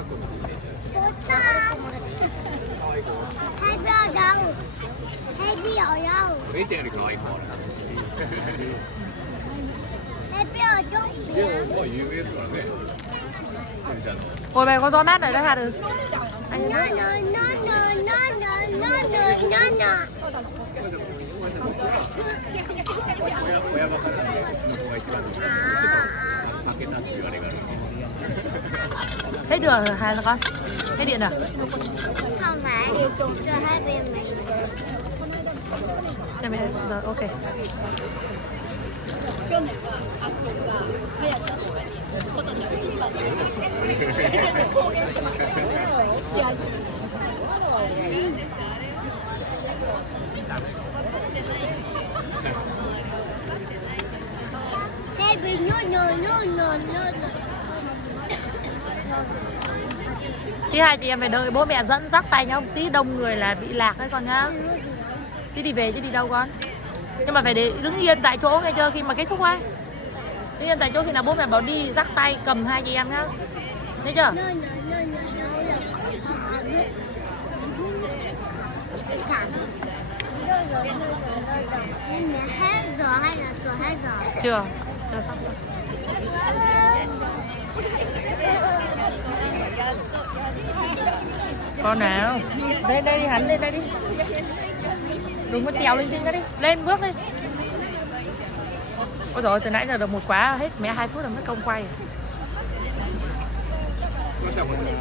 ให้เบี้ยวเราให้เบี้ยวเราこれ以上より可愛い子だなให้เบี้ยวจงเบี้ยวもう有名ですからねちゃんの Ngồi mày có gió mát ở đây hả được anh no no no no no no no no no 親バカなんでここが一番の負けたって言われがある Hết đường rồi hả con? Hết điện à? không phải cho hai bên mày Cho mẹ rồi ok hai bên no no no no no Tí hai chị em phải đợi bố mẹ dẫn dắt tay nhau tí đông người là bị lạc đấy con nhá. Tí đi về chứ đi đâu con. Nhưng mà phải để đứng yên tại chỗ nghe chưa khi mà kết thúc ấy. Đứng yên tại chỗ khi nào bố mẹ bảo đi dắt tay cầm hai chị em nhá. Thấy chưa? Em mẹ hết giờ hay là giờ hết giờ? Chưa, chưa xong rồi. Con nào? Đây đây đi hắn lên đây đi. Đừng có trèo lên trên cái đi. Lên bước đi. Ôi dồi, từ nãy giờ được một quá hết mẹ 2 phút rồi mới công quay.